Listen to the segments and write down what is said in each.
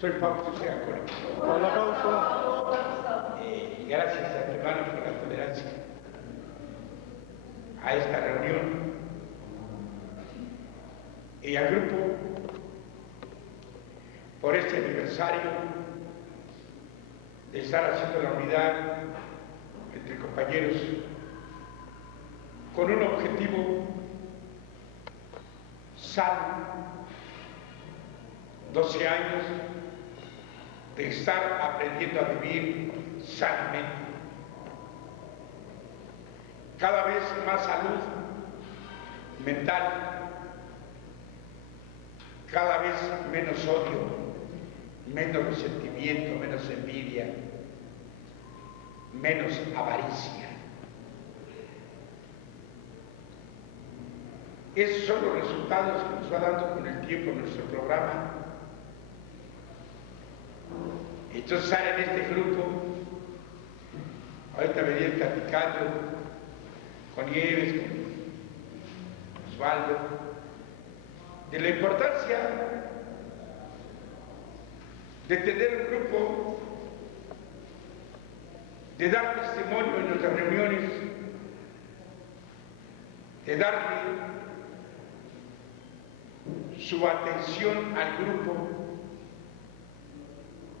Soy Fausto, soy alcohólico. Hola, Fausto. Gracias a tu hermano por la tolerancia a esta reunión y al grupo por este aniversario de estar haciendo la unidad entre compañeros con un objetivo sano, 12 años de estar aprendiendo a vivir sanamente. Cada vez más salud mental, cada vez menos odio, menos resentimiento, menos envidia, menos avaricia. Esos son los resultados que nos va dando con el tiempo nuestro programa. Entonces sale en este grupo, ahorita venía platicando con Nieves, con Osvaldo, de la importancia de tener un grupo, de dar testimonio en nuestras reuniones, de darle su atención al grupo,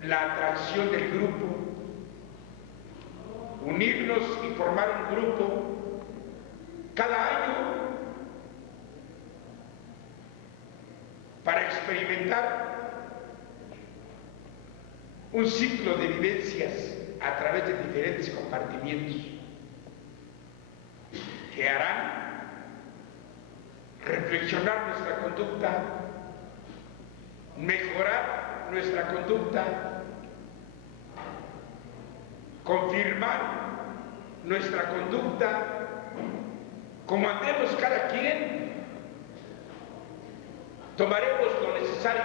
la atracción del grupo, unirnos y formar un grupo cada año para experimentar un ciclo de vivencias a través de diferentes compartimientos que harán reflexionar nuestra conducta, mejorar nuestra conducta, confirmar nuestra conducta, como andemos cada quien, tomaremos lo necesario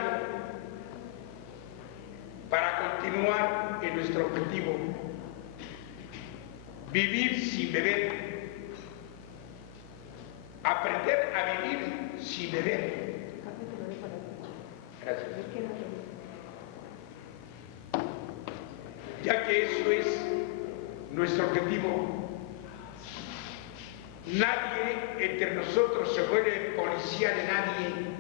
para continuar en nuestro objetivo, vivir sin beber, aprender a vivir sin beber. Gracias. Ya que eso es nuestro objetivo, nadie entre nosotros se vuelve policía de nadie.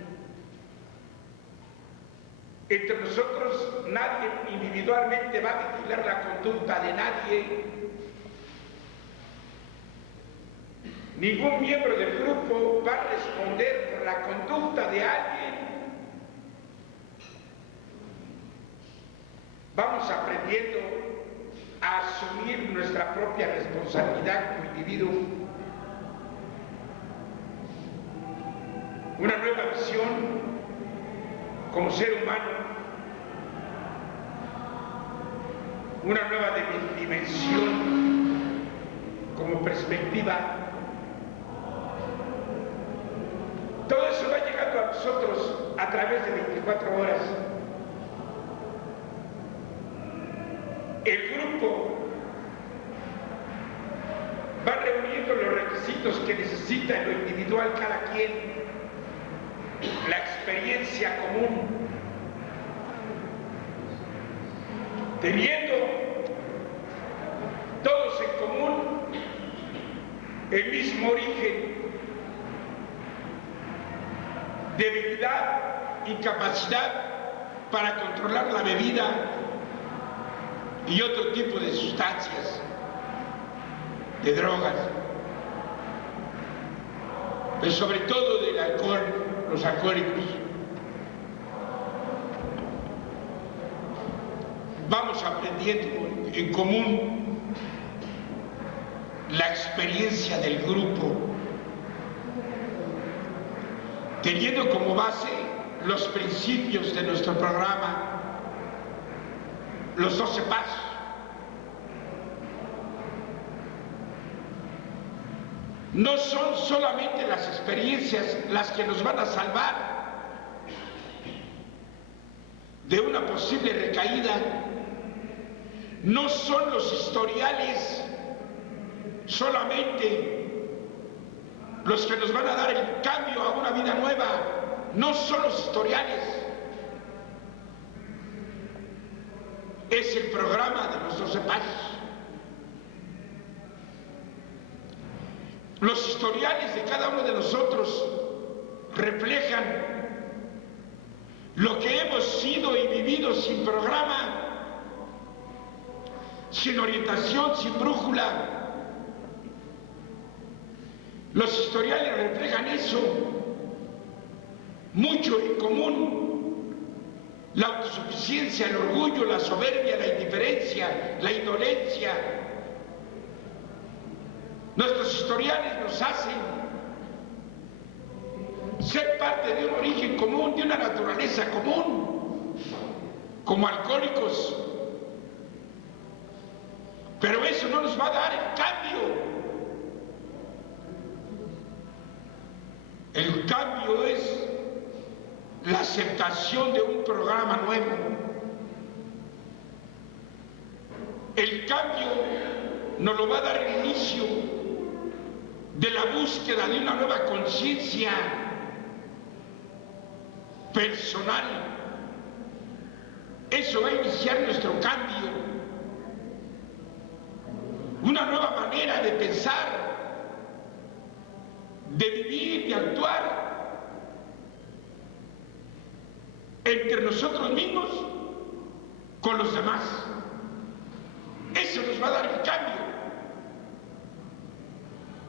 Entre nosotros nadie individualmente va a vigilar la conducta de nadie. Ningún miembro del grupo va a responder por la conducta de alguien. Vamos aprendiendo a asumir nuestra propia responsabilidad como individuo. Una nueva visión como ser humano, una nueva dimensión como perspectiva. Todo eso va llegando a nosotros a través de 24 horas. El grupo va reuniendo los requisitos que necesita en lo individual cada quien, la experiencia común, teniendo todos en común el mismo origen, debilidad, incapacidad para controlar la bebida y otro tipo de sustancias, de drogas, pero sobre todo del alcohol, los alcohólicos. Vamos aprendiendo en común la experiencia del grupo, teniendo como base los principios de nuestro programa, los 12 pasos. No son solamente las experiencias las que nos van a salvar de una posible recaída, no son los historiales solamente los que nos van a dar el cambio a una vida nueva, no son los historiales. es el programa de los 12 pasos. Los historiales de cada uno de nosotros reflejan lo que hemos sido y vivido sin programa, sin orientación, sin brújula. Los historiales reflejan eso, mucho en común: la autosuficiencia, el orgullo, la soberbia, la indiferencia, la indolencia. Nuestros historiales nos hacen ser parte de un origen común, de una naturaleza común, como alcohólicos. Pero eso no nos va a dar el cambio. El cambio es la aceptación de un programa nuevo. El cambio nos lo va a dar el inicio de la búsqueda de una nueva conciencia personal. Eso va a iniciar nuestro cambio, una nueva manera de pensar, de vivir, de actuar entre nosotros mismos, con los demás. Eso nos va a dar el cambio,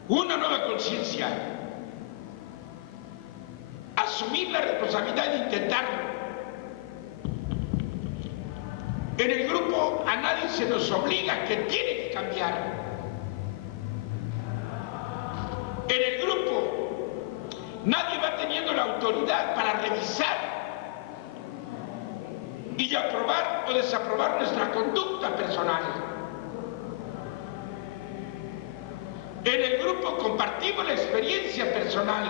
una nueva conciencia, asumir la responsabilidad de intentarlo. En el grupo a nadie se nos obliga que tiene que cambiar. En el grupo nadie va teniendo la autoridad para revisar y aprobar o desaprobar nuestra conducta personal. En el grupo compartimos la experiencia personal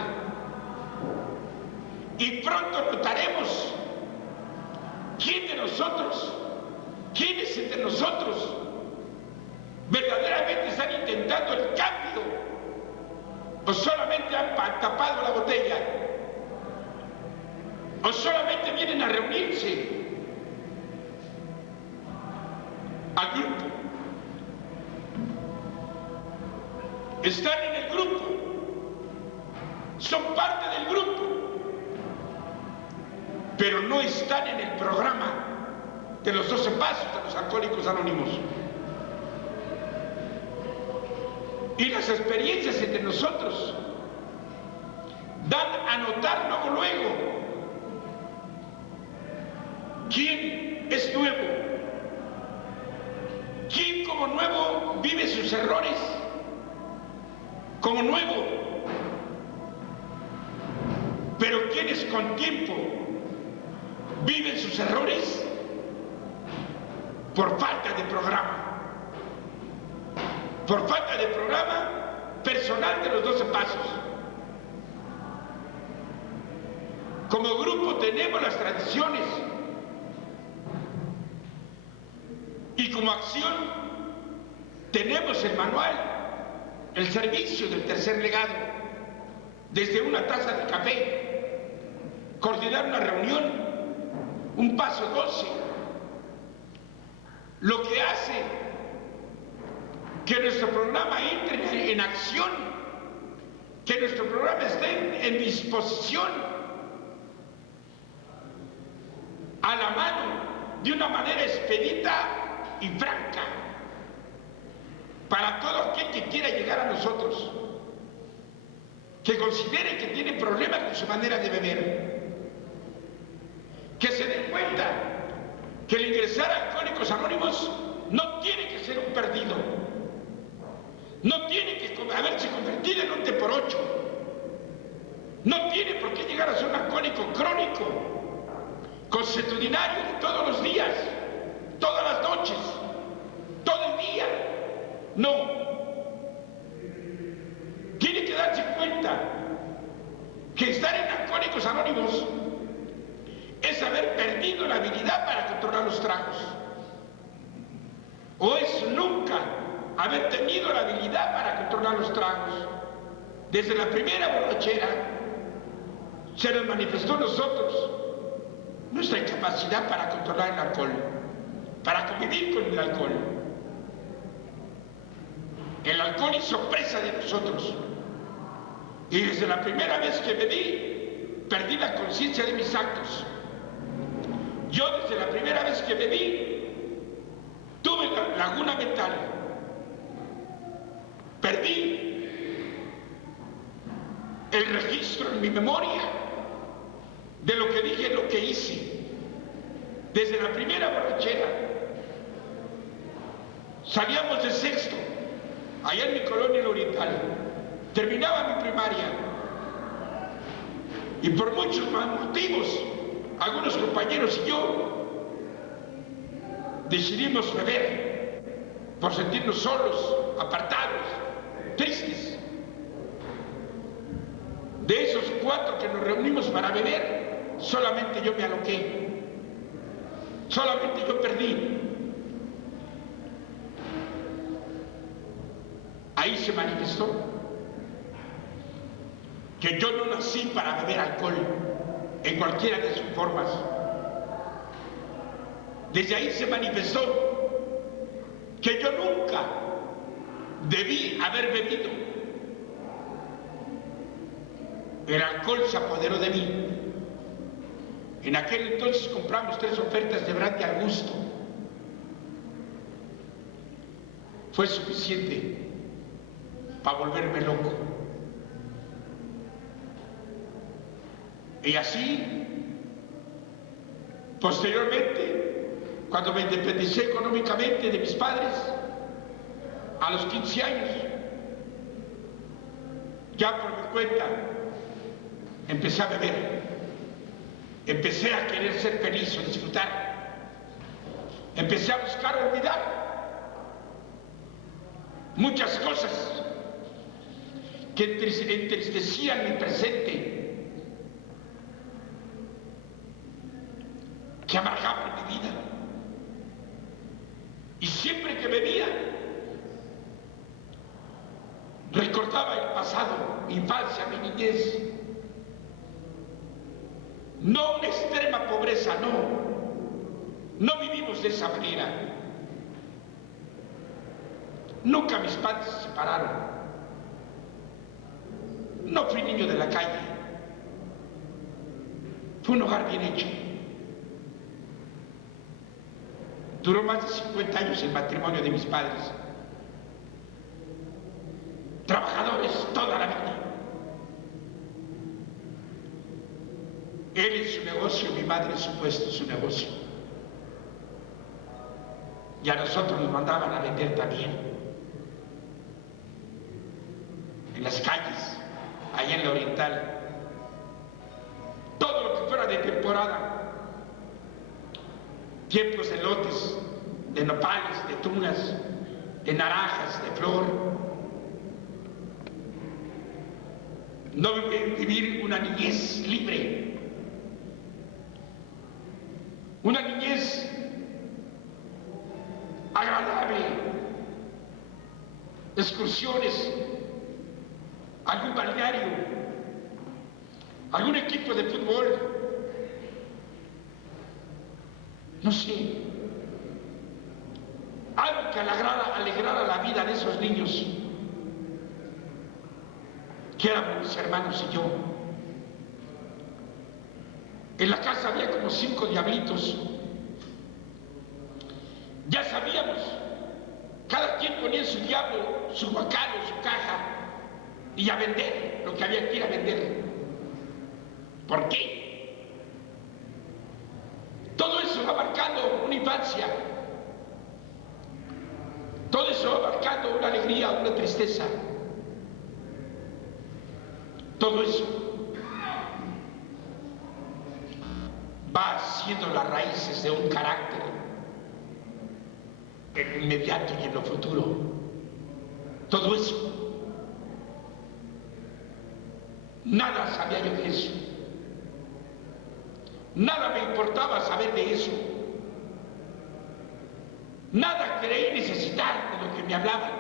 y pronto notaremos quiénes entre nosotros verdaderamente están intentando el cambio o solamente han tapado la botella o solamente vienen a reunirse al grupo. Están en el grupo, son parte del grupo, pero no están en el programa de los 12 pasos de los Alcohólicos Anónimos. Y las experiencias entre nosotros dan a notar luego quién es nuevo, quién como nuevo vive sus errores como nuevo, pero quienes con tiempo viven sus errores por falta de programa, personal de los 12 pasos. Como grupo tenemos las tradiciones y como acción tenemos el manual, el servicio del tercer legado, desde una taza de café, coordinar una reunión, un paso 12, lo que hace que nuestro programa entre en acción, que nuestro programa esté en disposición, a la mano, de una manera expedita y franca, para todo aquel que quiera llegar a nosotros, que considere que tiene problemas con su manera de beber, que se den cuenta que el ingresar a Alcohólicos Anónimos no tiene que ser un perdido, no tiene que haberse convertido en un T por 8, no tiene por qué llegar a ser un alcohólico crónico, consuetudinario de todos los días, todas las noches, todo el día. No. Tiene que darse cuenta que estar en Alcohólicos Anónimos es haber perdido la habilidad para controlar los tragos. O es nunca haber tenido la habilidad para controlar los tragos. Desde la primera borrachera se nos manifestó a nosotros nuestra incapacidad para controlar el alcohol. para convivir con el alcohol. El alcohol hizo presa de nosotros. Y desde la primera vez que bebí, perdí la conciencia de mis actos. Yo desde la primera vez que bebí, tuve la laguna mental. Perdí el registro en mi memoria de lo que dije, lo que hice. Desde la primera borrachera, salíamos de sexto, allá en mi colonia oriental, terminaba mi primaria, y por muchos motivos, algunos compañeros y yo decidimos beber por sentirnos solos, apartados, tristes. De esos 4 que nos reunimos para beber, solamente yo me aloqué. Solamente yo perdí. Ahí se manifestó que yo no nací para beber alcohol en cualquiera de sus formas. Desde ahí se manifestó que yo nunca debí haber bebido. El alcohol se apoderó de mí. En aquel entonces compramos 3 ofertas de brandy al gusto. Fue suficiente para volverme loco. Y así, posteriormente, cuando me independicé económicamente de mis padres, a los 15 años, ya por mi cuenta, empecé a beber. Empecé a querer ser feliz o disfrutar. Empecé a buscar olvidar muchas cosas que entristecían mi presente, que amargaban mi vida. Y siempre que bebía, recordaba el pasado, mi infancia, mi niñez. No una extrema pobreza, no vivimos de esa manera. Nunca mis padres se separaron. No fui niño de la calle. Fue un hogar bien hecho. Duró más de 50 años el matrimonio de mis padres. Trabajadores toda la vida. Él en su negocio, mi madre en su puesto, en su negocio. Y a nosotros nos mandaban a vender también. En las calles, allá en la oriental. Todo lo que fuera de temporada. Tiempos de lotes, de nopales, de tunas, de naranjas, de flor. No vivir una niñez libre. Una niñez agradable, excursiones, algún balneario, algún equipo de fútbol, no sé, algo que alegrara la vida de esos niños, que éramos mis hermanos y yo. En la casa había como 5 diablitos. Ya sabíamos, cada quien ponía en su diablo, su guacal o su caja, y a vender lo que había que ir a vender. ¿Por qué? Todo eso va marcando una infancia. Todo eso va marcando una alegría, una tristeza. Todo eso va siendo las raíces de un carácter en lo inmediato y en lo futuro. Todo eso. Nada sabía yo de eso. Nada me importaba saber de eso. Nada creí necesitar de lo que me hablaban.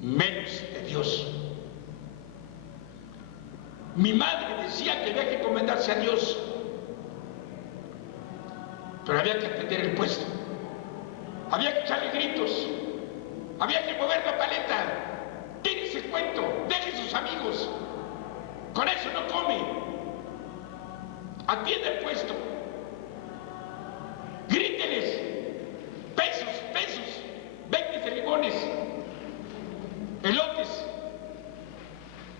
Menos de Dios. Mi madre decía que había que encomendarse a Dios Pero había que atender el puesto, había que echarle gritos, había que mover la paleta. Tiene ese cuento, deje sus amigos, con eso no come. Atiende el puesto, gríteles, pesos, 20 de limones, elotes,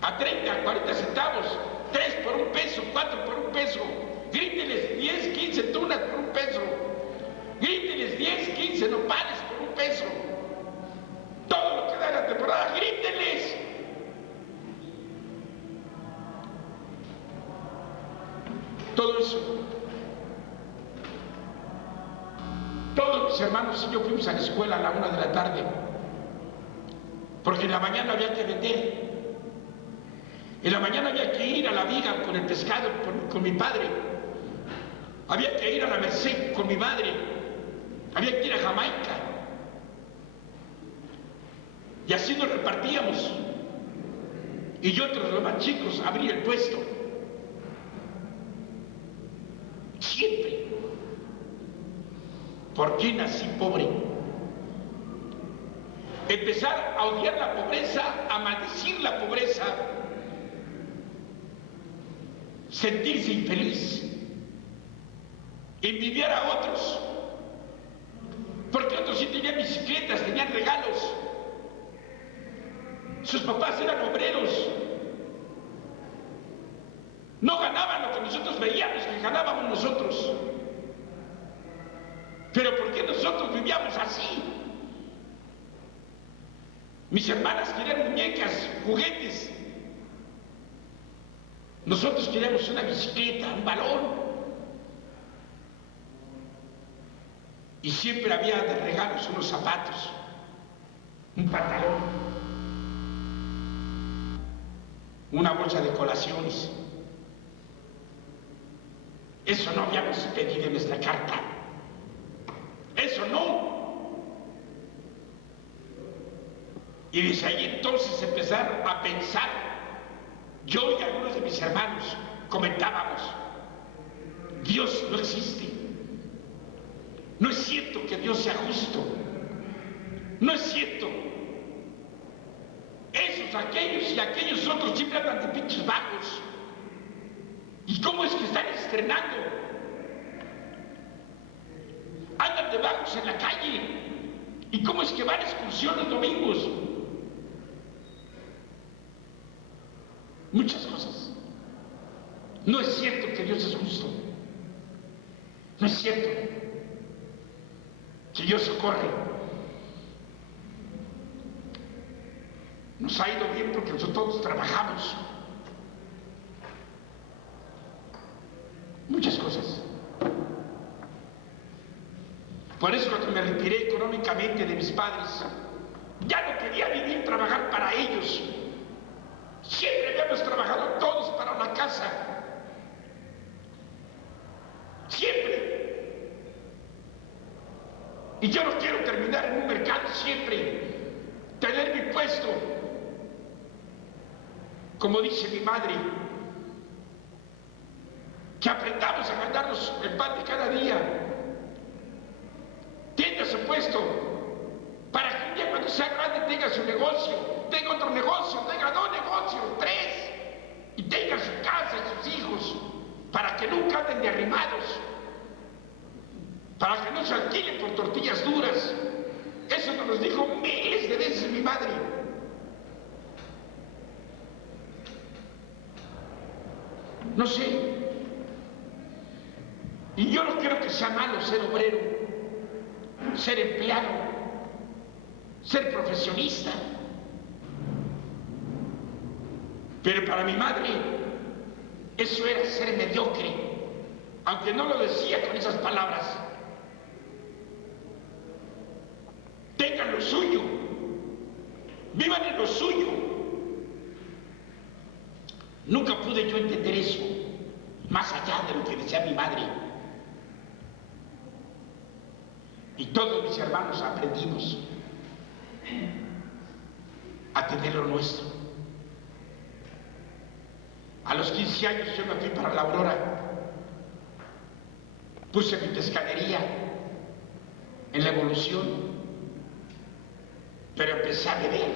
a 30, 40 centavos, 3 por un peso, 4 por un peso. Gríteles 10, 15 tunas por un peso. Gríteles 10, 15 nopales por un peso. Todo lo que da la temporada, gríteles. Todo eso. Todos mis hermanos y yo fuimos a la escuela a la 1 de la tarde, porque en la mañana había que vender. En la mañana había que ir a la viga con el pescado con mi padre. Había que ir a la Merced con mi madre. Había que ir a Jamaica. Y así nos repartíamos. Y yo, entre los más chicos, abrí el puesto. Siempre. ¿Por qué nací pobre? Empezar a odiar la pobreza, a maldecir la pobreza, sentirse infeliz, envidiar a otros, porque otros sí tenían bicicletas, tenían regalos, sus papás eran obreros, no ganaban lo que nosotros veíamos que ganábamos nosotros. Pero ¿por qué nosotros vivíamos así? Mis hermanas querían muñecas, juguetes. Nosotros queríamos una bicicleta, un balón. Y siempre había de regalos unos zapatos, un pantalón, una bolsa de colaciones. Eso no habíamos pedido en nuestra carta. Eso no. Y desde ahí entonces empezaron a pensar. Yo y algunos de mis hermanos comentábamos: Dios no existe. No es cierto que Dios sea justo. No es cierto. Esos, aquellos y aquellos otros siempre hablan de pinches vagos. ¿Y cómo es que están estrenando? Andan de vagos en la calle. ¿Y cómo es que van a excursión los domingos? Muchas cosas. No es cierto que Dios es justo. No es cierto que Dios socorre. Nos ha ido bien porque nosotros todos trabajamos. Muchas cosas. Por eso cuando me retiré económicamente de mis padres, ya no quería vivir, trabajar para ellos. Siempre habíamos trabajado todos para la casa. Siempre. Y yo no quiero terminar en un mercado siempre, tener mi puesto. Como dice mi madre, que aprendamos a ganarnos el pan de cada día. Tenga su puesto, para que un día cuando sea grande tenga su negocio, tenga otro negocio, tenga 2 negocios, 3, y tenga su casa y sus hijos, para que nunca anden de arrimados, para que no se alquilen por tortillas duras. Eso nos lo dijo miles de veces mi madre. No sé. Y yo no creo que sea malo ser obrero, ser empleado, ser profesionista. Pero para mi madre eso era ser mediocre, aunque no lo decía con esas palabras. Tengan lo suyo, vivan en lo suyo. Nunca pude yo entender eso, más allá de lo que decía mi madre. Y todos mis hermanos aprendimos a tener lo nuestro. A los 15 años yo me fui para la Aurora. Puse mi pescadería en la Evolución, pero empecé a beber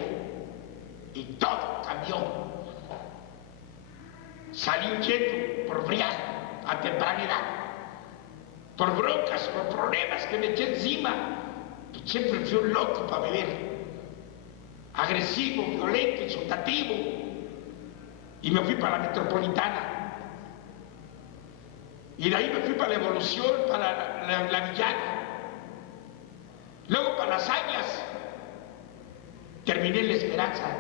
y todo cambió. Salí huyendo por briago a temprana edad, por broncas, por problemas que me eché encima. Siempre fui un loco para beber, agresivo, violento, insultativo, y me fui para la Metropolitana. Y de ahí me fui para la Evolución, para la Villana, luego para Las Águilas, terminé en La Esperanza.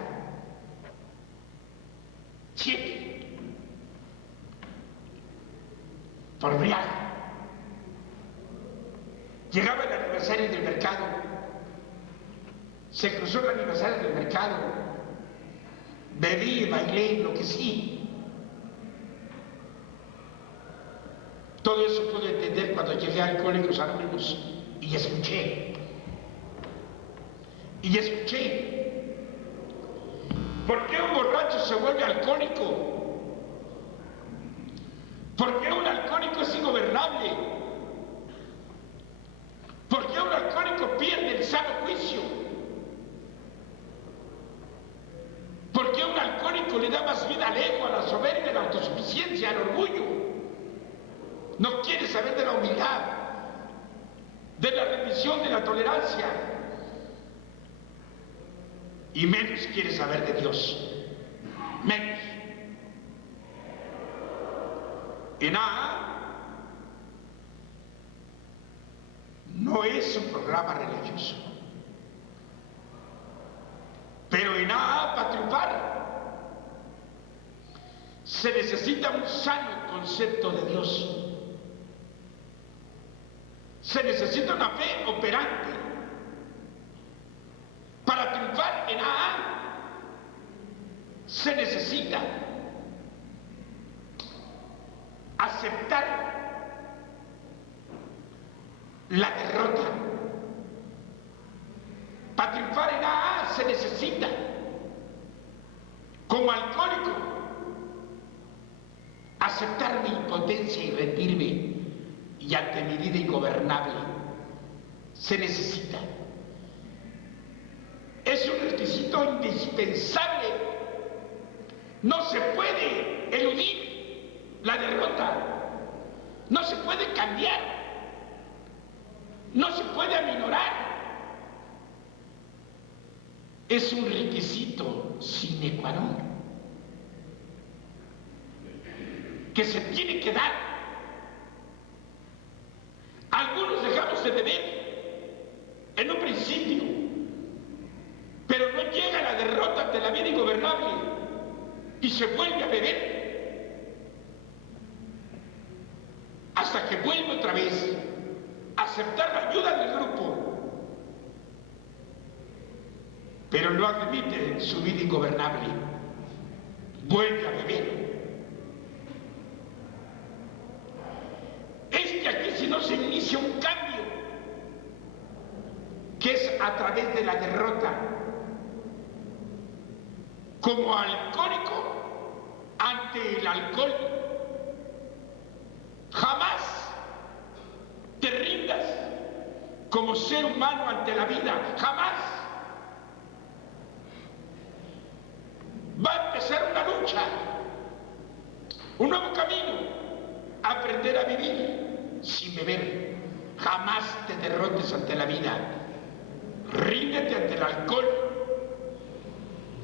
Siempre por briago. Llegaba el aniversario del mercado, se cruzó el aniversario del mercado, bebí, bailé, enloquecí. Todo eso pude entender cuando llegué a Alcohólicos Anónimos y escuché. ¿Por qué un borracho se vuelve alcohólico? ¿Por qué un alcohólico es ingobernable? ¿Por qué un alcohólico pierde el sano juicio? ¿Por qué un alcohólico le da más vida al ego, a la soberbia, a la autosuficiencia, al orgullo? No quiere saber de la humildad, de la remisión, de la tolerancia, y menos quiere saber de Dios, menos. Y nada, no es un programa religioso, pero en nada, para triunfar se necesita un sano concepto de Dios. Se necesita una fe operante. Para triunfar en AA se necesita aceptar la derrota. Para triunfar en AA se necesita, como alcohólico, aceptar mi impotencia y rendirme, y ante mi vida ingobernable se necesita. Es un requisito indispensable. No se puede eludir la derrota, no se puede cambiar, no se puede aminorar. Es un requisito sine qua non que se tiene que dar. Algunos dejamos de beber en un principio, pero no llega la derrota ante la vida ingobernable y se vuelve a beber hasta que vuelve otra vez a aceptar la ayuda del grupo, pero no admite su vida ingobernable, vuelve a beber. Es que aquí si no se inicia un cambio, que es a través de la derrota, como alcohólico ante el alcohol, jamás te rindas como ser humano ante la vida, jamás. Va a empezar una lucha, un nuevo camino, aprender a vivir sin beber. Jamás te derrotes ante la vida, ríndete ante el alcohol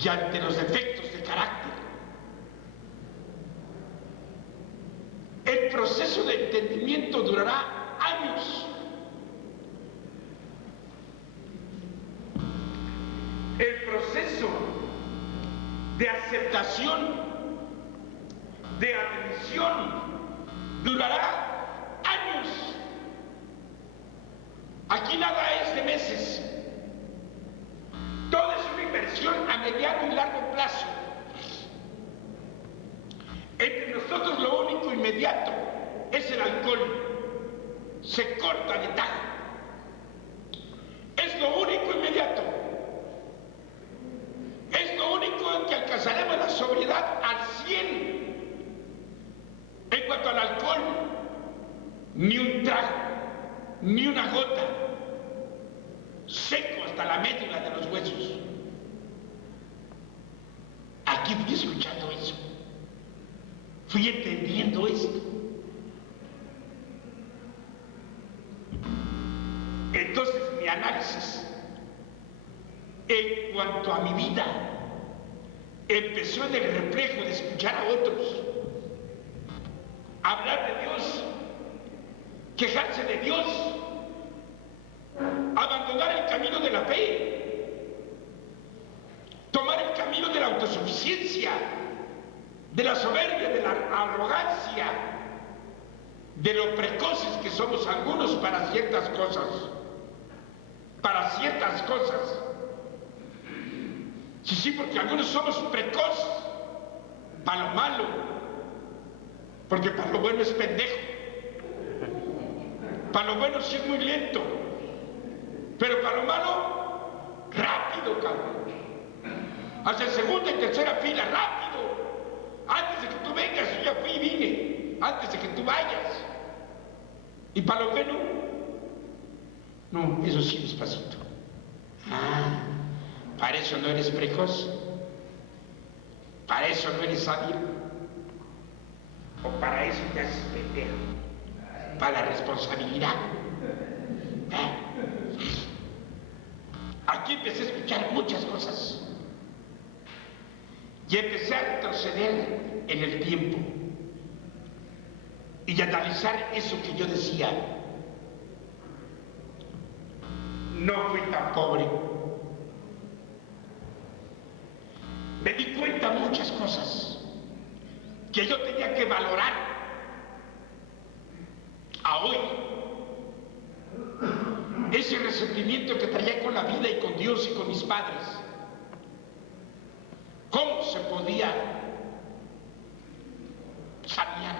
y ante los defectos de carácter. El proceso de entendimiento durará años. El proceso de aceptación, de admisión, durará años. Aquí nada es de meses. Todo es una inversión a mediano y largo plazo. Entre nosotros lo único inmediato es el alcohol. Se corta de tajo. Es lo único inmediato. Es lo único en que alcanzaremos la sobriedad al 100 en cuanto al alcohol. ni un trago, ni una gota, seco hasta la médula de los huesos. Aquí fui escuchando eso, fui entendiendo esto. Entonces mi análisis en cuanto a mi vida empezó en el reflejo de escuchar a otros hablar de Dios, quejarse de Dios, abandonar el camino de la fe, tomar el camino de la autosuficiencia, de la soberbia, de la arrogancia, de lo precoces que somos algunos para ciertas cosas. Para ciertas cosas. Sí, porque algunos somos precoces para lo malo, porque para lo bueno es pendejo. Para lo bueno sí es muy lento, pero para lo malo, rápido, cabrón. Hacia segunda y tercera fila, rápido. Antes de que tú vengas, yo ya fui y vine. Antes de que tú vayas. Y para lo bueno, no, eso sí, despacito. Ah, para eso no eres precoz. Para eso no eres hábil. O para eso te haces pendejo. Para la responsabilidad. Aquí empecé a escuchar muchas cosas. Y empecé a retroceder en el tiempo. Y a analizar eso que yo decía. No fui tan pobre. Me di cuenta de muchas cosas que yo tenía que valorar a hoy. Ese resentimiento que traía con la vida y con Dios y con mis padres. ¿Cómo se podía sanear,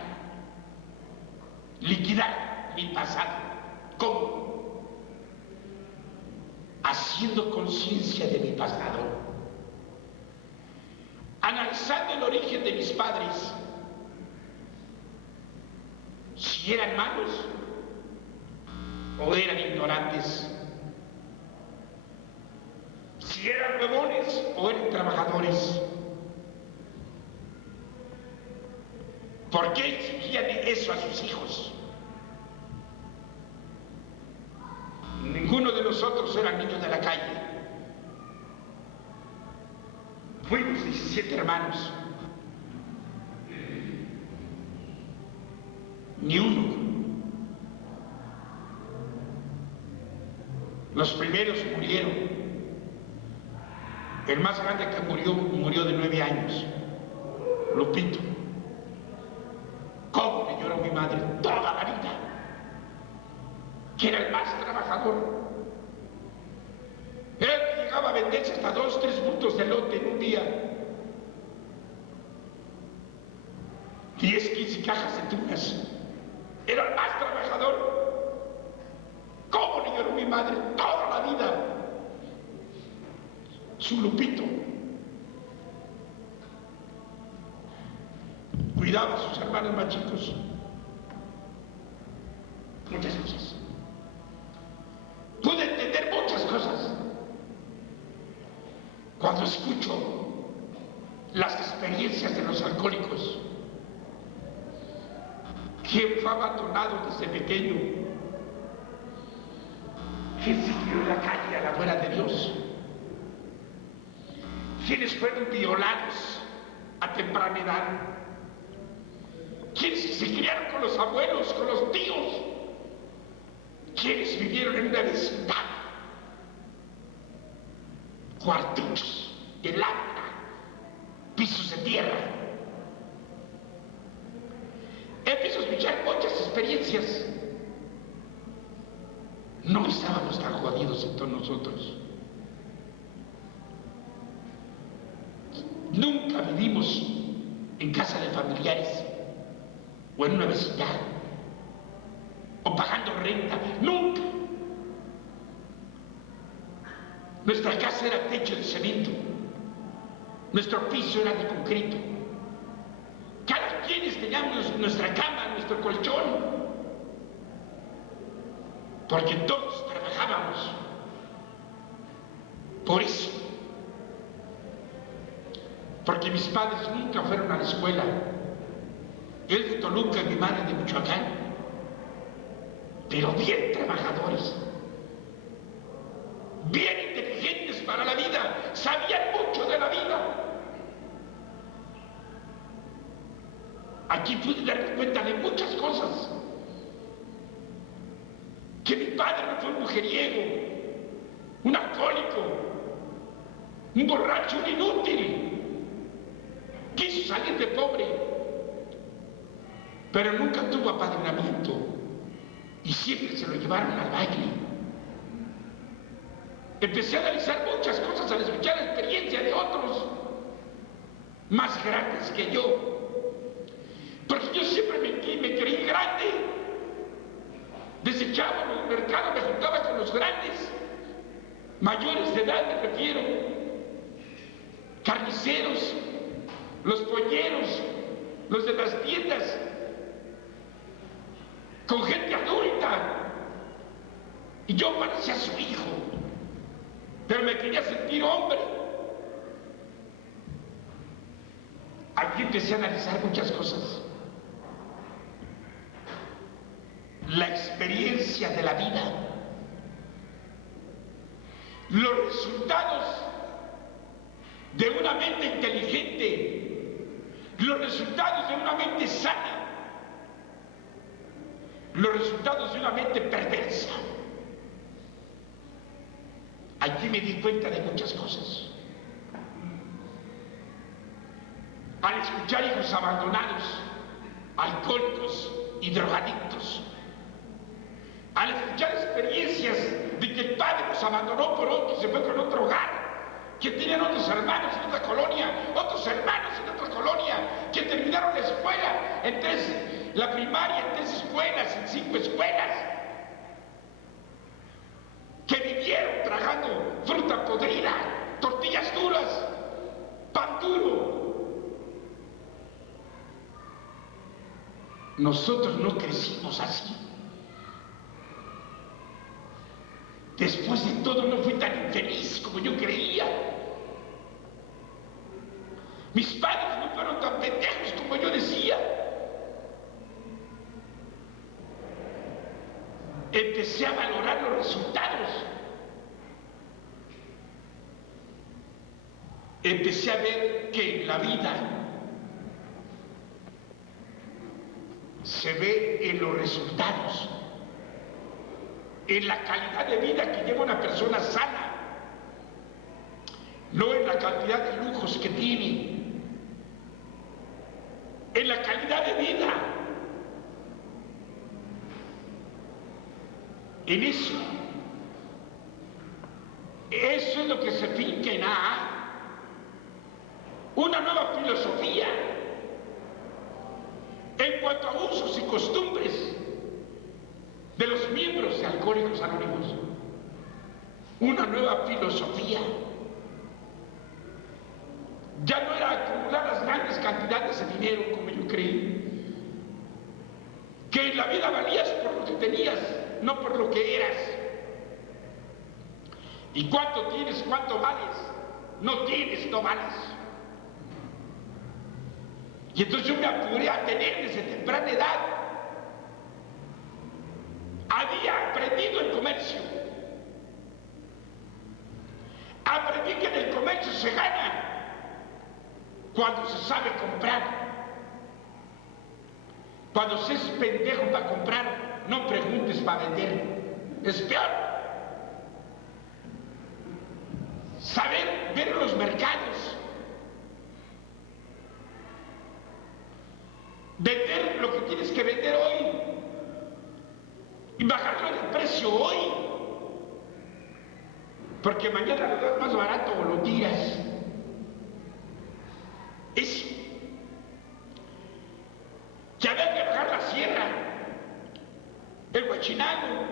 liquidar mi pasado? ¿Cómo? Haciendo conciencia de mi pasado, analizando el origen de mis padres, si eran malos o eran ignorantes, si eran huevones o eran trabajadores. ¿Por qué exigían eso a sus hijos? Ninguno de nosotros era niños de la calle. Fuimos 17 hermanos. Ni uno. Los primeros murieron. El más grande que murió de 9 años. Lupito. ¿Cómo me lloró mi madre toda la vida? Que era el más trabajador. Era el que llegaba a venderse hasta 2, 3 bultos de lote en un día. 10, 15 cajas de tunas. Era el más trabajador. ¿Cómo le lloró mi madre toda la vida? Su Lupito. Cuidaba a sus hermanos más chicos. Muchas cosas. Pude entender muchas cosas. Cuando escucho las experiencias de los alcohólicos, ¿quién fue abandonado desde pequeño? ¿Quién siguió en la calle a la buena de Dios? ¿Quiénes fueron violados a temprana edad? ¿Quiénes se criaron con los abuelos, con los tíos? ¿Quiénes vivieron en una vecindad? Cuartitos de lámina, pisos de tierra. Empiezo a escuchar muchas experiencias. No estábamos tan jodidos entonces nosotros. Nunca vivimos en casa de familiares o en una vecindad o pagando renta, nunca. Nuestra casa era techo de cemento, nuestro piso era de concreto. Cada quien teníamos nuestra cama, nuestro colchón. porque todos trabajábamos por eso. Porque mis padres nunca fueron a la escuela. Él de Toluca y mi madre de Michoacán. Pero bien trabajadores. Bien inteligentes para la vida. Sabían mucho de la vida. Aquí pude darme cuenta de muchas cosas. Que mi padre no fue un mujeriego, un alcohólico, un borracho, un inútil. Quiso salir de pobre, pero nunca tuvo apadrinamiento y siempre se lo llevaron al baile. Empecé a analizar muchas cosas al escuchar la experiencia de otros más grandes que yo, porque yo siempre me creí grande. Desde chavo en el mercado me juntaba con los grandes, mayores de edad me refiero, carniceros, los polleros, los de las tiendas, con gente adulta. Y yo parecía su hijo, pero me quería sentir hombre. Aquí empecé a analizar muchas cosas. La experiencia de la vida, los resultados de una mente inteligente, los resultados de una mente sana, los resultados de una mente perversa. Allí me di cuenta de muchas cosas. Al escuchar hijos abandonados, alcohólicos y drogadictos, al escuchar experiencias de que el padre los abandonó por otro y se fue con otro hogar, que tenían otros hermanos en otra colonia, otros hermanos en otra colonia, que terminaron la escuela la primaria en 3 escuelas, en 5 escuelas, que vivieron tragando fruta podrida, tortillas duras, pan duro. Nosotros no crecimos así. Después de todo no fui tan infeliz como yo creía. Mis padres no fueron tan pendejos como yo decía. Empecé a valorar los resultados. Empecé a ver que en la vida se ve en los resultados, en la calidad de vida que lleva una persona sana, no en la cantidad de lujos que tiene, en la calidad de vida, en eso. Eso es lo que se finca en una nueva filosofía en cuanto a usos y costumbres de los miembros de Alcohólicos Anónimos. Una nueva filosofía. Ya no era acumular las grandes cantidades de dinero como yo creí, que en la vida valías por lo que tenías, no por lo que eras. ¿Y cuánto tienes? ¿Cuánto vales? No tienes, no vales. Y entonces yo me apuré a tener desde temprana edad. Había aprendido el comercio. Aprendí que en el comercio se gana cuando se sabe comprar. Cuando se es pendejo para comprar, no preguntes para vender. Es peor. Saber ver en los mercados. Vender lo que tienes que vender hoy y bajarlo de precio hoy, porque mañana lo das más barato o lo tiras. Eso. Que había que bajar la sierra, el huachinango,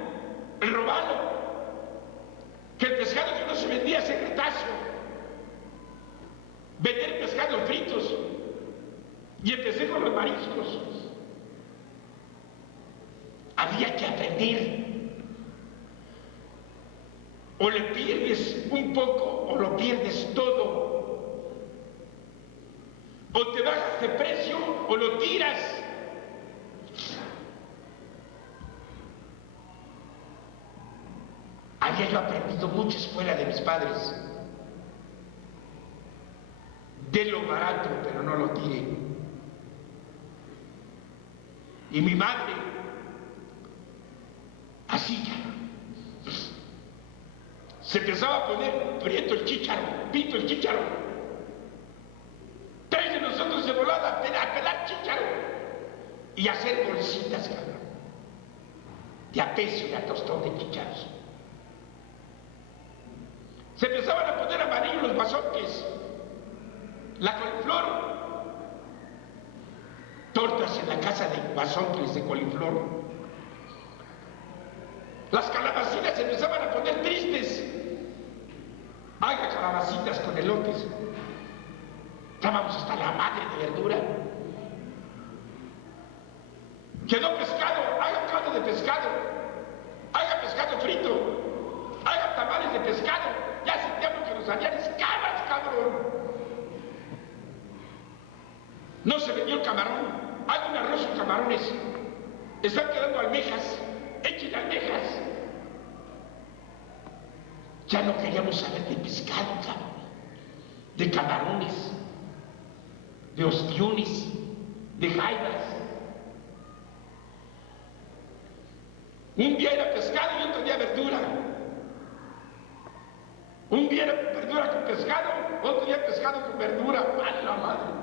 el robalo, que el pescado que no se vendía secretazo, vender pescados fritos. Y empecé con los mariscos. Había que aprender. O le pierdes un poco o lo pierdes todo. O te bajas de precio o lo tiras. Había yo aprendido mucho escuela de mis padres. De lo barato, pero no lo tiren. Y mi madre, así ya, se empezaba a poner prieto el chícharo, pito el chícharo. Tres de nosotros de volada a pelar chícharo y a hacer bolsitas, cabrón, de a peso y a tostón de chícharos. Se empezaban a poner amarillos los guasonques, la coliflor, tortas en la casa de guasonques de coliflor. Las calabacinas se empezaban a poner tristes. Haga calabacitas con elotes. Estábamos hasta la madre de verdura. Quedó pescado, haga caldo de pescado. Haga pescado frito. Haga tamales de pescado. Ya sentíamos que nos salían escamas, cabrón. No se vendió el camarón. Haga un arroz con camarones. Están quedando almejas. Echen almejas. Ya no queríamos saber de pescado, cabrón. De camarones. De ostiones. De jaivas. Un día era pescado y otro día verdura. Un día era verdura con pescado, otro día pescado con verdura. ¡A la madre!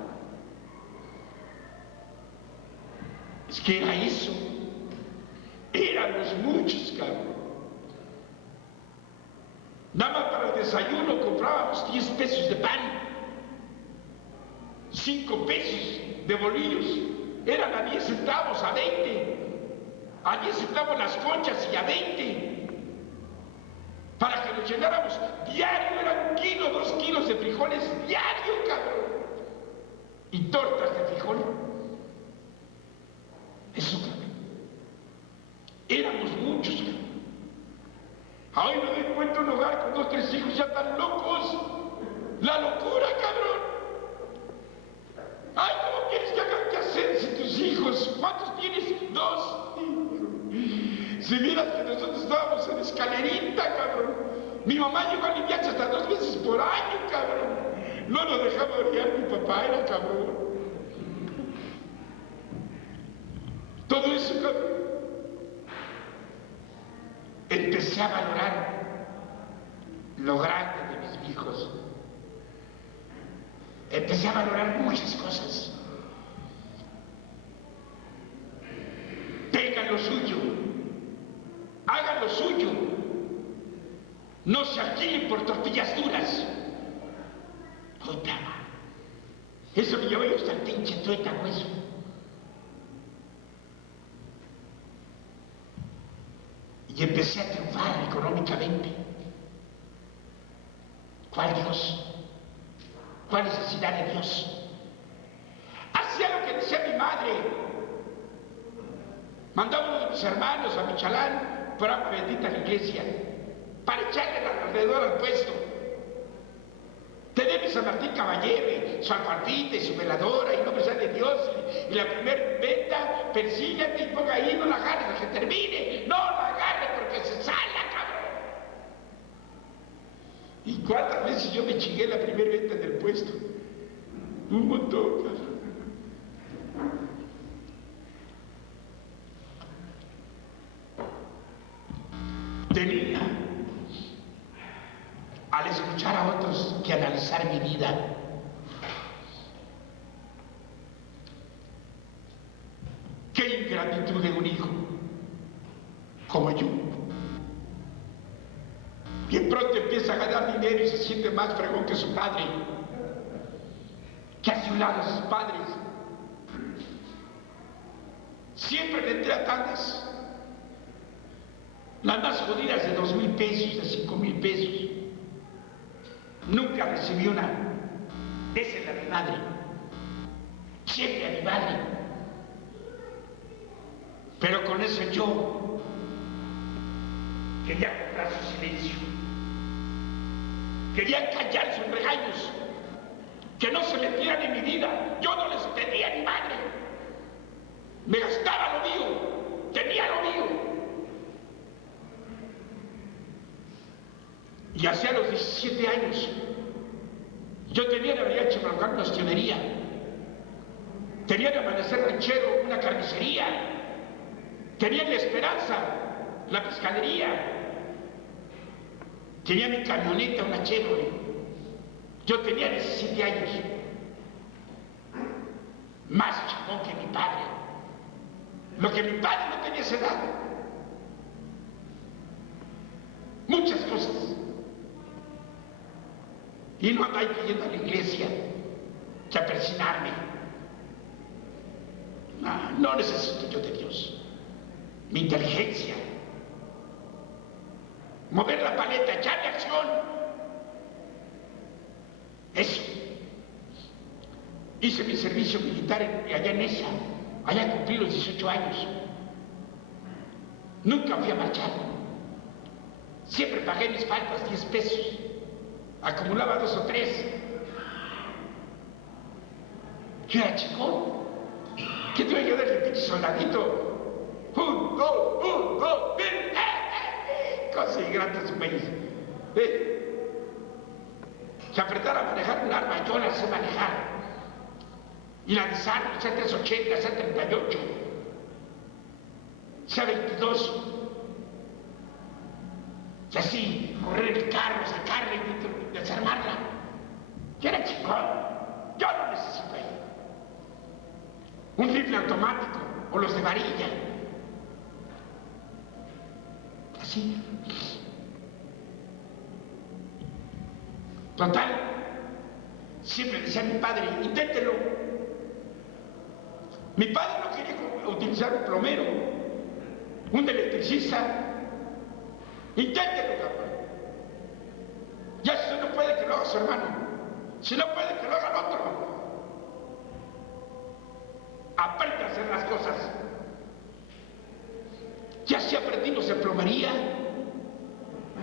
Es que era eso. Éramos muchos, cabrón. Nada más para el desayuno comprábamos 10 pesos de pan, 5 pesos de bolillos. Eran a 10 centavos, a 20. A 10 centavos las conchas y a 20. Para que nos llenáramos diario, eran 1 kilo, 2 kilos de frijoles diario, cabrón. Y tortas de frijol. Eso, cabrón. Éramos muchos, cabrón. Hoy me doy cuenta un hogar con 2, 3 hijos ya tan locos. La locura, cabrón. Ay, ¿cómo quieres que hagan qué hacer si tus hijos? ¿Cuántos tienes? 2. Si miras que nosotros estábamos en escalerita, cabrón. Mi mamá llegó a limpiarse hasta 2 veces por año, cabrón. No nos dejaba orear, mi papá era cabrón. Todo eso, cabrón. Empecé a valorar lo grande de mis hijos. Empecé a valorar muchas cosas. Tengan lo suyo. Hagan lo suyo. No se alquilen por tortillas duras. Puta. Eso me llevó yo hasta el pinche tuétano, eso. Y empecé a triunfar económicamente. ¿Cuál Dios? ¿Cuál necesidad de Dios? Hacía lo que decía mi madre. Mandaba uno de mis hermanos a Michalán por agua bendita a la iglesia para echarle alrededor al puesto. Tenemos a Martín Caballero, su alfarfita y su veladora y nombre sea de Dios y la primer venta, persígate y ponga ahí, no la agarre, que termine, no la agarre porque se sala, cabrón. ¿Y cuántas veces yo me chingué la primera venta del puesto? Un montón, cabrón. Tenía, al escuchar a otros, que analizar mi vida. Qué ingratitud de un hijo como yo, que pronto empieza a ganar dinero y se siente más fregón que su padre, que hace un lado a sus padres. Siempre le entré a tantas. Las más jodidas de 2,000 pesos, de 5,000 pesos. Nunca recibí una. Esa era mi madre. Siempre a mi madre. Pero con eso yo quería comprar su silencio. querían callar sus regaños, que no se metieran en mi vida. Yo no les pedía ni madre. Me gastaba lo mío, tenía lo mío. Y hacia los 17 años, yo tenía en Avenida Chimalhuacán una hostionería, tenía en Amanecer Ranchero una carnicería, tenía en La Esperanza la pescadería, tenía mi camioneta, una Chevrolet. Yo tenía 17 años, más chingón que mi padre. Lo que mi padre no tenía esa edad. Muchas cosas. Y no andaba yendo a la iglesia que a persinarme. No necesito yo de Dios. Mi inteligencia. Mover la paleta, echarle acción. Eso. Hice mi servicio militar allá en esa. Allá cumplí los 18 años. Nunca fui a marchar. Siempre pagué mis faltas 10 pesos. Acumulaba 2 o 3. Yo era chico. ¿Qué te voy a ayudar el pinche soldadito? 1, 2, 1, 2, ven. Cosa grande en su país. Se apretara a manejar un arma, yo la sé manejar. Y la desarmo, sea 380, sea 38, sea 22. Y así, correr el carro, sacarla y desarmarla. Yo era chingón. Yo no necesito ahí un rifle automático o los de varilla. Así. Total, siempre decía mi padre, inténtelo. Mi padre no quería utilizar un plomero, un electricista. Inténtelo, cabrón. Ya si no puede, que lo haga su hermano. Si no puede, que lo haga el otro. Aprende a hacer las cosas. Ya sí aprendimos en plomería,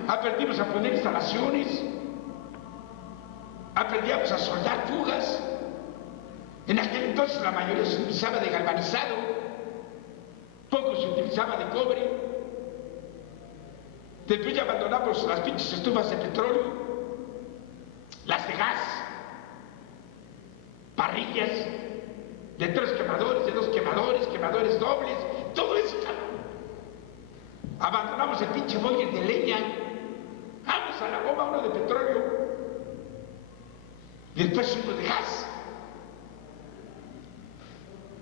aprendimos a poner instalaciones, aprendíamos a soldar fugas. En aquel entonces la mayoría se utilizaba de galvanizado, poco se utilizaba de cobre. Después ya abandonamos las pinches estufas de petróleo, las de gas, parrillas de 3 quemadores, de 2 quemadores, quemadores dobles, todo eso, cabrón. Abandonamos el pinche boiler de leña, vamos a la goma, uno de petróleo, y después uno de gas.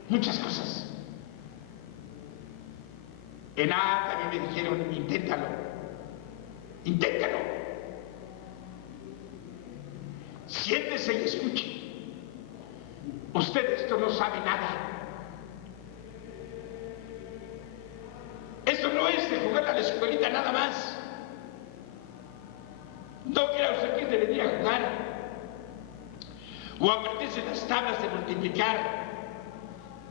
Muchas cosas. En nada también me dijeron, inténtalo. Inténtalo. Siéntese y escuche. Usted de esto no sabe nada. Esto no es de jugar a la escuelita nada más. No crea usted que debería jugar o aprenderse las tablas de multiplicar,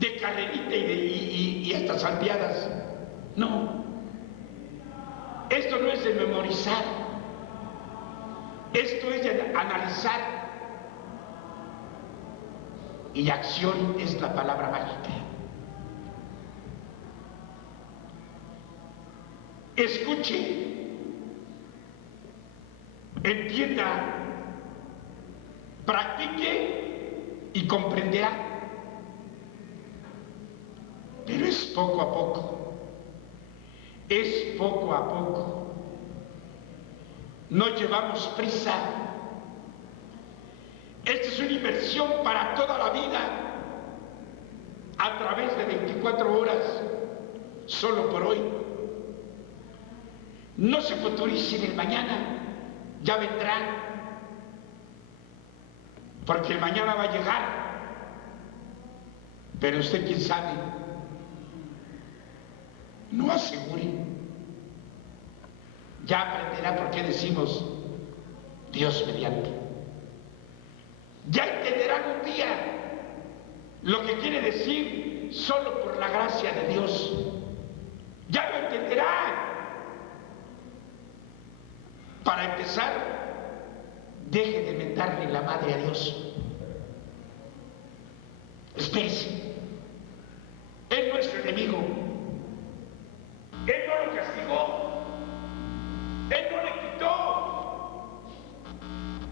de carrerita y hasta salteadas. No. Esto no es de memorizar. Esto es de analizar. Y acción es la palabra mágica. Escuche, entienda, practique y comprenderá. Pero es poco a poco. Es poco a poco. No llevamos prisa. Esta es una inversión para toda la vida, a través de 24 horas, solo por hoy. No se futuricen el mañana, ya vendrán, porque el mañana va a llegar, pero usted quién sabe. No asegure. Ya aprenderá por qué decimos Dios mediante. Ya entenderán un día lo que quiere decir solo por la gracia de Dios. Ya lo entenderán. Para empezar, deje de mentarle la madre a Dios. Espérese. Él no es su enemigo. Él no lo castigó. Él no le quitó.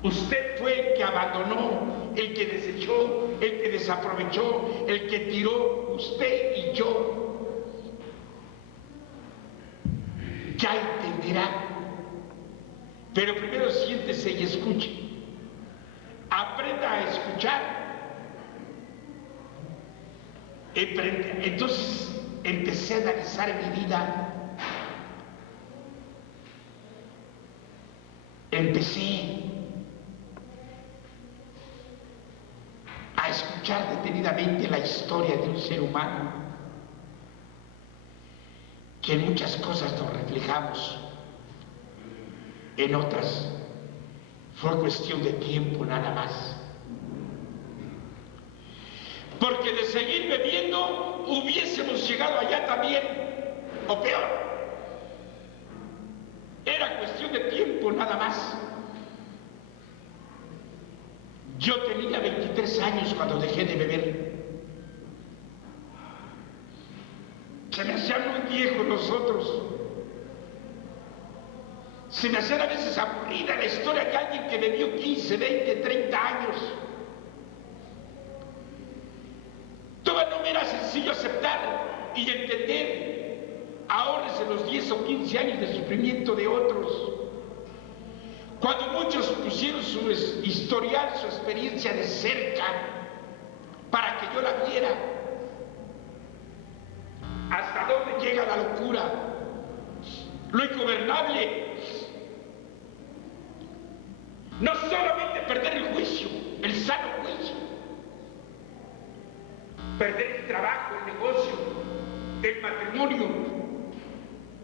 Usted fue el que abandonó, el que desechó, el que desaprovechó, el que tiró, usted y yo. Ya entenderá. Pero primero siéntese y escuche. Aprenda a escuchar. Entonces empecé a analizar mi vida. Empecé a escuchar detenidamente la historia de un ser humano, que en muchas cosas nos reflejamos, en otras fue cuestión de tiempo nada más. Porque de seguir bebiendo hubiésemos llegado allá también, o peor. Era cuestión de tiempo nada más. Yo tenía 23 años cuando dejé de beber. Se me hacían muy viejos los otros. Se me hacía a veces aburrida la historia de alguien que bebió 15, 20, 30 años. Todavía no me era sencillo aceptar y entender. Ahórrese los 10 o 15 años de sufrimiento de otros. Cuando muchos pusieron su historial, su experiencia de cerca, para que yo la viera. ¿Hasta dónde llega la locura? Lo ingobernable. No solamente perder el juicio, el sano juicio. Perder el trabajo, el negocio, el matrimonio,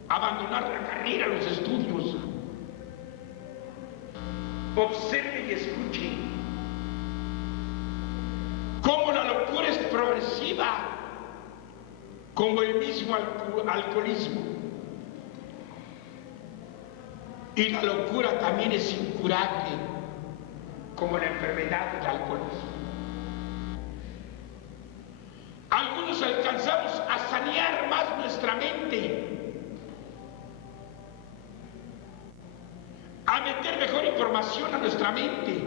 abandonar la carrera, los estudios. Observe y escuche cómo la locura es progresiva, como el mismo alcoholismo. Y la locura también es incurable, como la enfermedad del alcoholismo. Algunos alcanzamos a sanear más nuestra mente, a meter mejor información a nuestra mente,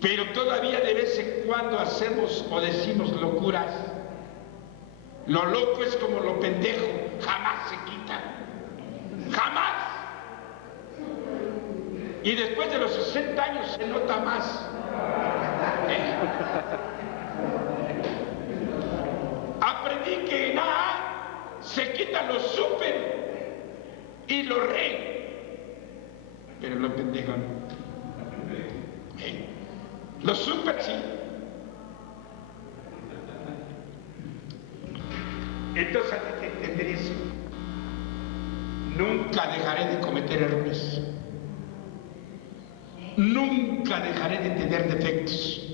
pero todavía de vez en cuando hacemos o decimos locuras. Lo loco es como lo pendejo, jamás se quita, jamás. Y después de los 60 años se nota más. Aprendí que nada se quitan los súper y los re, pero los pendejos no. Los súper sí. Entonces hay que entender eso. Nunca dejaré de cometer errores. Nunca dejaré de tener defectos.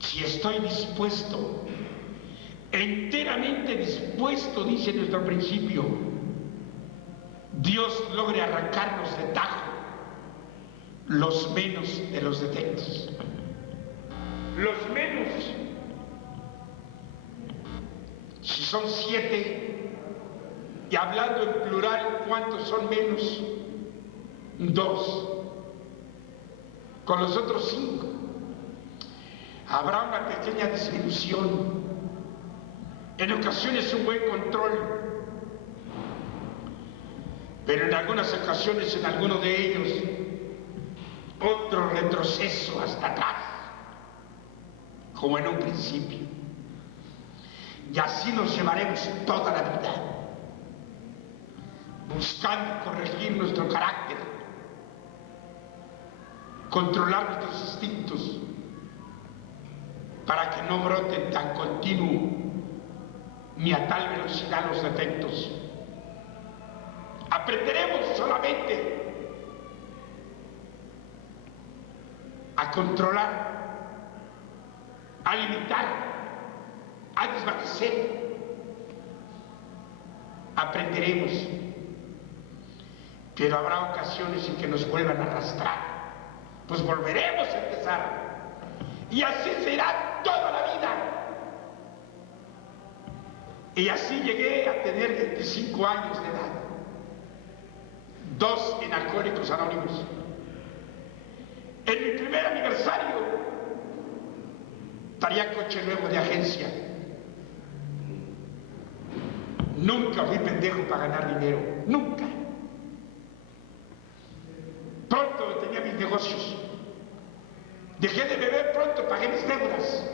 Si estoy dispuesto, enteramente dispuesto, dice nuestro principio, Dios logre arrancarnos de tajo los menos de los defectos. Los menos. Si son 7, y hablando en plural, ¿cuántos son menos? 2. Con los otros 5 habrá una pequeña disminución, en ocasiones un buen control, pero en algunas ocasiones, en alguno de ellos, otro retroceso hasta atrás, como en un principio. Y así nos llevaremos toda la vida, buscando corregir nuestro carácter, controlar nuestros instintos, para que no broten tan continuo ni a tal velocidad los defectos. Aprenderemos solamente a controlar, a limitar, a desvanecer. Aprenderemos Pero habrá ocasiones en que nos vuelvan a arrastrar. Pues volveremos a empezar. Y así será toda la vida. Y así llegué a tener 25 años de edad. 2 en Alcohólicos Anónimos. En mi primer aniversario traía coche nuevo de agencia. Nunca fui pendejo para ganar dinero, nunca. Pronto tenía mis negocios. Dejé de beber pronto, pagué mis deudas.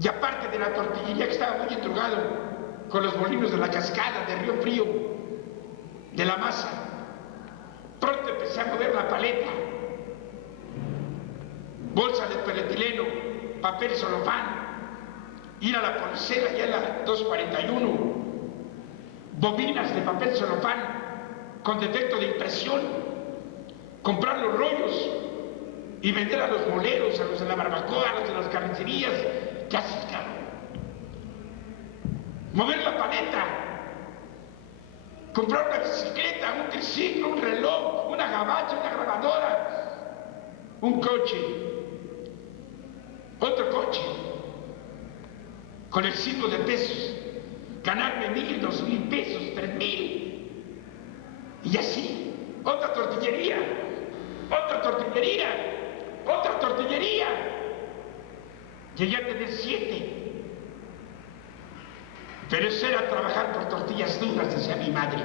Y aparte de la tortillería que estaba muy entrugado con los molinos de la Cascada, de Río Frío, de la masa, pronto empecé a mover la paleta, bolsa de polietileno, papel celofán, ir a la policera ya en la 241, bobinas de papel celofán con defecto de impresión, comprar los rollos y vender a los moleros, a los de la barbacoa, a los de las carnicerías. ¿Qué haces, cabrón? Mover la paleta, comprar una bicicleta, un triciclo, un reloj, una gabacha, una grabadora, un coche, otro coche, con el signo de pesos, ganarme 1,000, 2,000 pesos, 3,000, y así, otra tortillería, otra tortillería, otra tortillería. Llegué a tener 7. Pero eso era trabajar por tortillas duras, decía mi madre.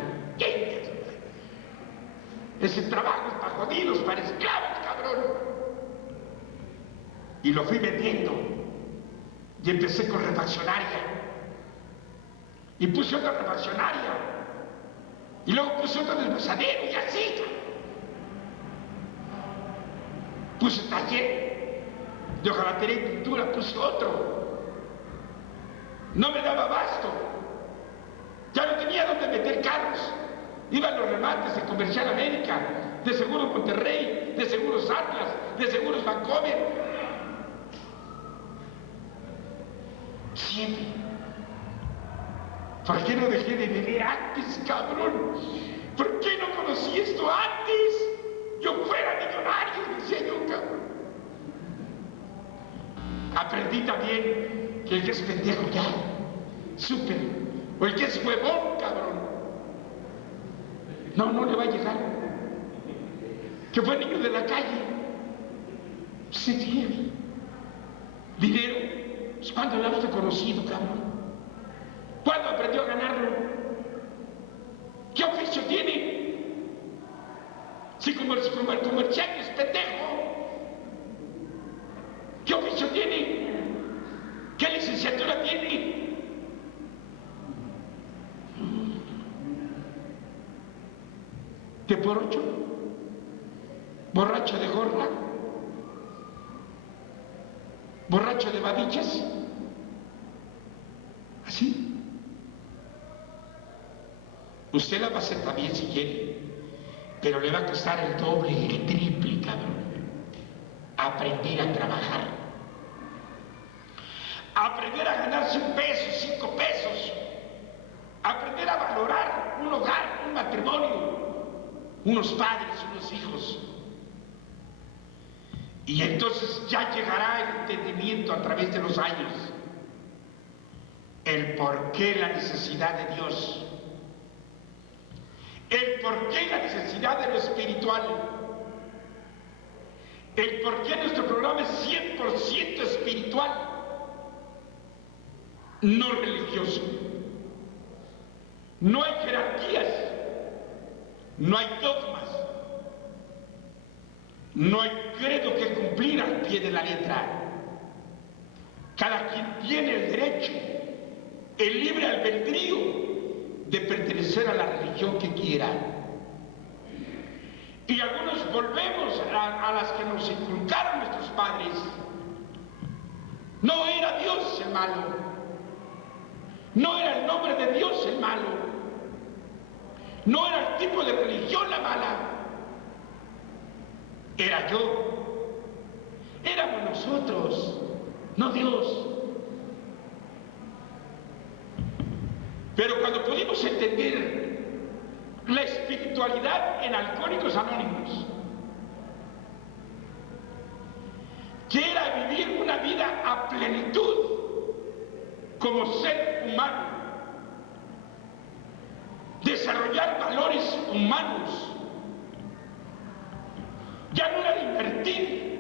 Ese trabajo es para jodidos, para esclavos, cabrón. Y lo fui vendiendo. Y empecé con refaccionaria. Y puse otra refaccionaria. Y luego puse otro desguazadero y así. Puse taller de hojalatería y pintura, puse otro. No me daba abasto. Ya no tenía dónde meter carros. Iban los remates de Comercial América, de Seguros Monterrey, de Seguros Atlas, de Seguros Bancomer. Siempre. ¿Por qué no dejé de beber antes, cabrón? ¿Por qué no conocí esto antes? Yo fuera millonario, decía yo, cabrón. Aprendí también que el que es pendejo ya, supe, o el que es huevón, cabrón, no le va a llegar. Que fue niño de la calle, se tiene dinero. Pues, ¿cuándo lo has conocido, cabrón? ¿Cuándo aprendió a ganarlo? ¿Qué oficio tiene? Si como el comercial es pendejo, ¿qué oficio tiene? ¿Qué licenciatura tiene? ¿De por 8? ¿Borracho de gorra? ¿Borracho de babichas? ¿Así? Usted la va a hacer también si quiere, pero le va a costar el doble, el triple, cabrón. Aprender a trabajar. Aprender a ganarse 1 peso, 5 pesos. Aprender a valorar un hogar, un matrimonio, unos padres, unos hijos. Y entonces ya llegará el entendimiento a través de los años. El por qué la necesidad de Dios. El por qué la necesidad de lo espiritual. El por qué nuestro programa es 100% espiritual, no religioso. No hay jerarquías, no hay dogmas, no hay credo que cumplir al pie de la letra. Cada quien tiene el derecho, el libre albedrío de pertenecer a la religión que quiera. Y algunos volvemos a las que nos inculcaron nuestros padres. No era Dios el malo, no era el nombre de Dios el malo, no era el tipo de religión la mala, era yo, éramos nosotros, no Dios. Pero cuando pudimos entender la espiritualidad en Alcohólicos Anónimos, que era vivir una vida a plenitud como ser humano, desarrollar valores humanos. Ya no era invertir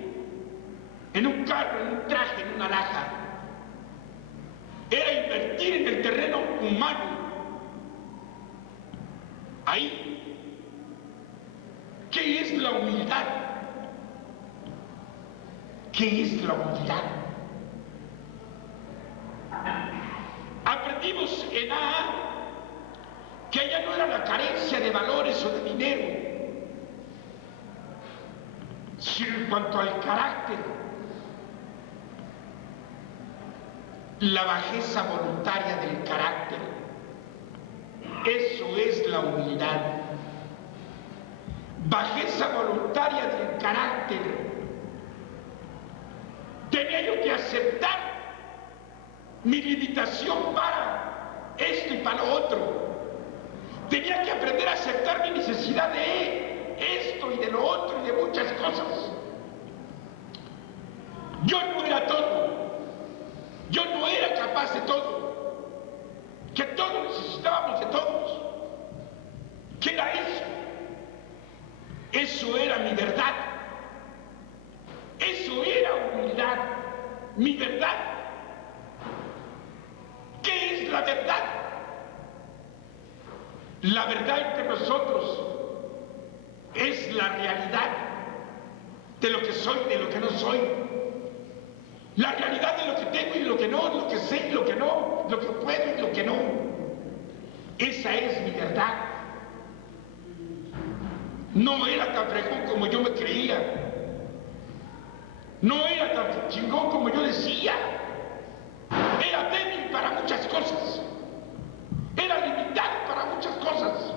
en un carro, en un traje, en una alhaja. Era invertir en el terreno humano. Ahí, ¿qué es la humildad? ¿Qué es la humildad? Aprendimos en AA que ella no era la carencia de valores o de dinero, sino en cuanto al carácter, la bajeza voluntaria del carácter. Eso es la humildad. Bajeza voluntaria del carácter. Tenía yo que aceptar mi limitación para esto y para lo otro. Tenía que aprender a aceptar mi necesidad de esto y de lo otro y de muchas cosas. Yo no era todo. Yo no era capaz de todo. Que todos necesitábamos de todos. ¿Qué era eso? Eso era mi verdad. Eso era humildad. Mi verdad. ¿Qué es la verdad? La verdad entre nosotros es la realidad de lo que soy y de lo que no soy. La realidad de lo que tengo y de lo que no, lo que sé y lo que no, lo que puedo y lo que no. Esa es mi verdad. No era tan fregón como yo me creía. No era tan chingón como yo decía. Era débil para muchas cosas. Era limitado para muchas cosas.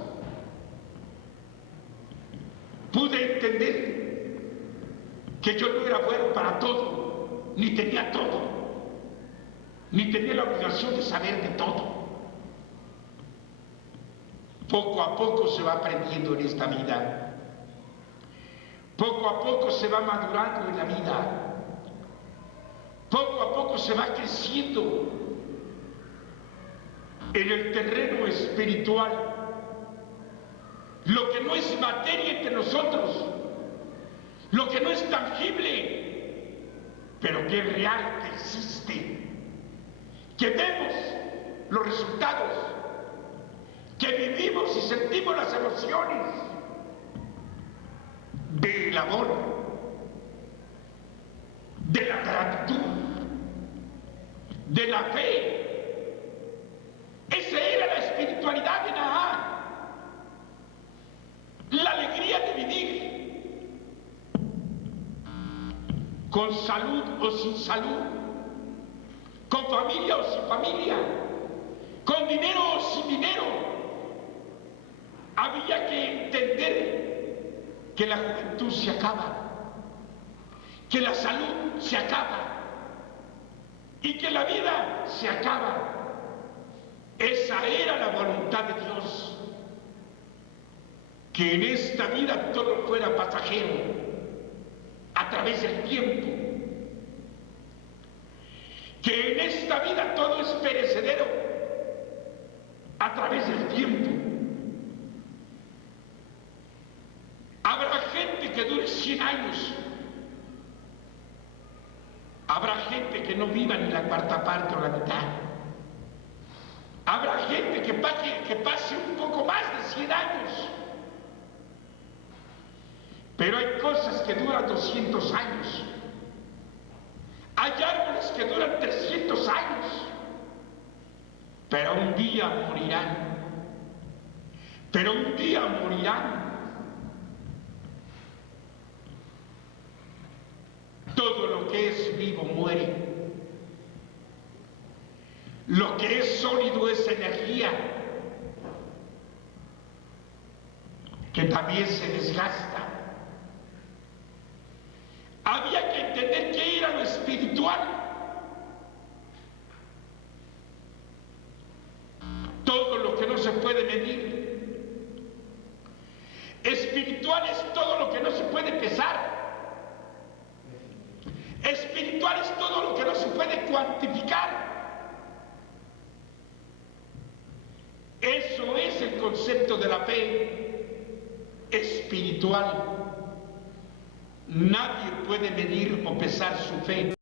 Pude entender que yo no era bueno para todo, ni tenía todo, ni tenía la obligación de saber de todo. Poco a poco se va aprendiendo en esta vida. Poco a poco se va madurando en la vida. Poco a poco se va creciendo en el terreno espiritual. Lo que no es materia entre nosotros, lo que no es tangible, pero que es real, que existe, que vemos los resultados, que vivimos y sentimos las emociones del amor, de la gratitud, de la fe. Esa era la espiritualidad de Naá. La alegría de vivir, con salud o sin salud, con familia o sin familia, con dinero o sin dinero. Había que entender que la juventud se acaba, que la salud se acaba y que la vida se acaba. Esa era la voluntad de Dios. Que en esta vida todo fuera pasajero, a través del tiempo. Que en esta vida todo es perecedero, a través del tiempo. Habrá gente que dure 100 años. Habrá gente que no viva ni la cuarta parte o la mitad. Habrá gente que pase un poco más de 100 años. Pero hay cosas que duran 200 años. Hay árboles que duran 300 años. Pero un día morirán. Pero un día morirán. Todo lo que es vivo muere. Lo que es sólido es energía, que también se desgasta. Había que entender qué era lo espiritual. Todo lo que no se puede medir pesar. Espiritual es todo lo que no se puede cuantificar. Eso es el concepto de la fe espiritual. Nadie puede medir o pesar su fe.